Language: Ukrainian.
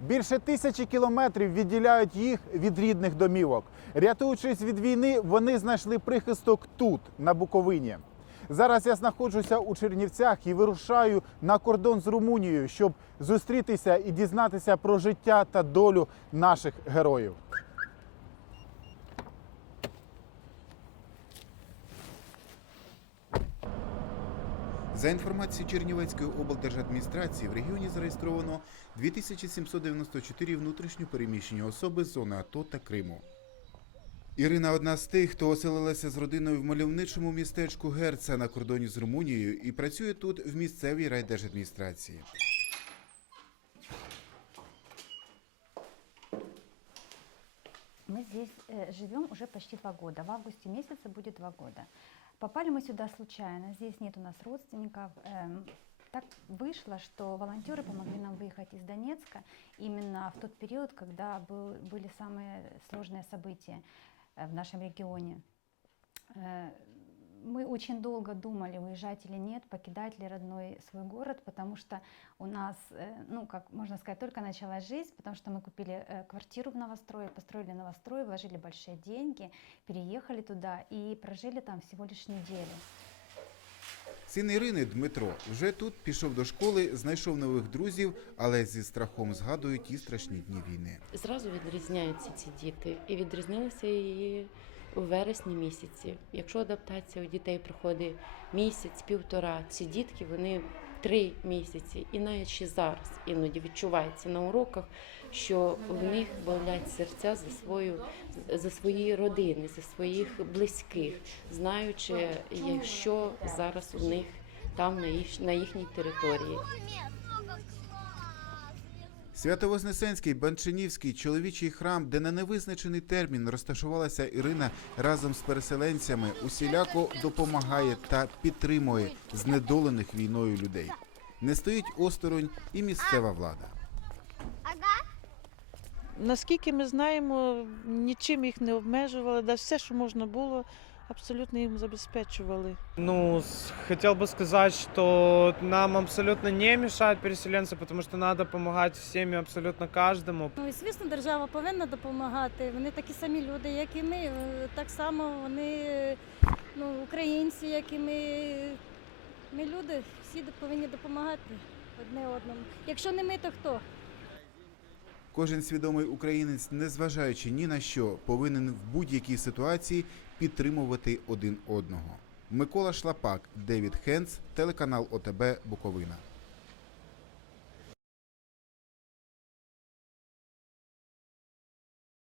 Більше тисячі кілометрів відділяють їх від рідних домівок. Рятуючись від війни, вони знайшли прихисток тут, на Буковині. Зараз я знаходжуся у Чернівцях і вирушаю на кордон з Румунією, щоб зустрітися і дізнатися про життя та долю наших героїв. За інформацією Чернівецької облдержадміністрації, в регіоні зареєстровано 2794 внутрішньо переміщені особи з зони АТО та Криму. Ірина одна з тих, хто оселилася з родиною в мальовничому містечку Герца на кордоні з Румунією і працює тут в місцевій райдержадміністрації. Мы здесь э, живем уже почти два года. В августе месяце будет два года. Попали мы сюда случайно. Здесь нет у нас родственников. Эм, так вышло, что волонтеры помогли нам выехать из Донецка именно в тот период, когда был, были самые сложные события э, в нашем регионе. Э, Мы очень долго думали, уезжать или нет, покидать ли родной свой город, потому что у нас, э, ну, как можно сказать, только началась жизнь, потому что мы купили э, квартиру в новострое, построили новострой, вложили большие деньги, переехали туда и прожили там всего лишь неделю. Син Ірини Дмитро вже тут пішов до школи, знайшов нових друзів, але зі страхом згадує ті страшні дні війни. Зразу відрізняються ці діти, і відрізнилися і у вересні місяці. Якщо адаптація у дітей проходить місяць, півтора, ці дітки вони три місяці, і навіть ще зараз іноді відчувається на уроках, що в них болять серця за свою за свої родини, за своїх близьких, знаючи, що зараз у них там на їх на їхній території. Свято-Вознесенський Банчинівський чоловічий храм, де на невизначений термін розташувалася Ірина разом з переселенцями, усіляко допомагає та підтримує знедолених війною людей. Не стоїть осторонь і місцева влада. Наскільки ми знаємо, нічим їх не обмежували, да все, що можна було, абсолютно їм забезпечували. Ну, с- хотел бы сказать, что нам абсолютно не мешают переселенцы, потому что надо помогать всем и абсолютно каждому. Ну і звісно, держава повинна допомагати. Вони такі самі люди, як і ми. Е, Так само вони ну, українці, як і ми. Ми люди, всі повинні допомагати одне одному. Якщо не ми, то хто? Кожен свідомий українець, незважаючи ні на що, повинен в будь-якій ситуації підтримувати один одного. Микола Шлапак, Девід Хенц, телеканал ОТБ Буковина.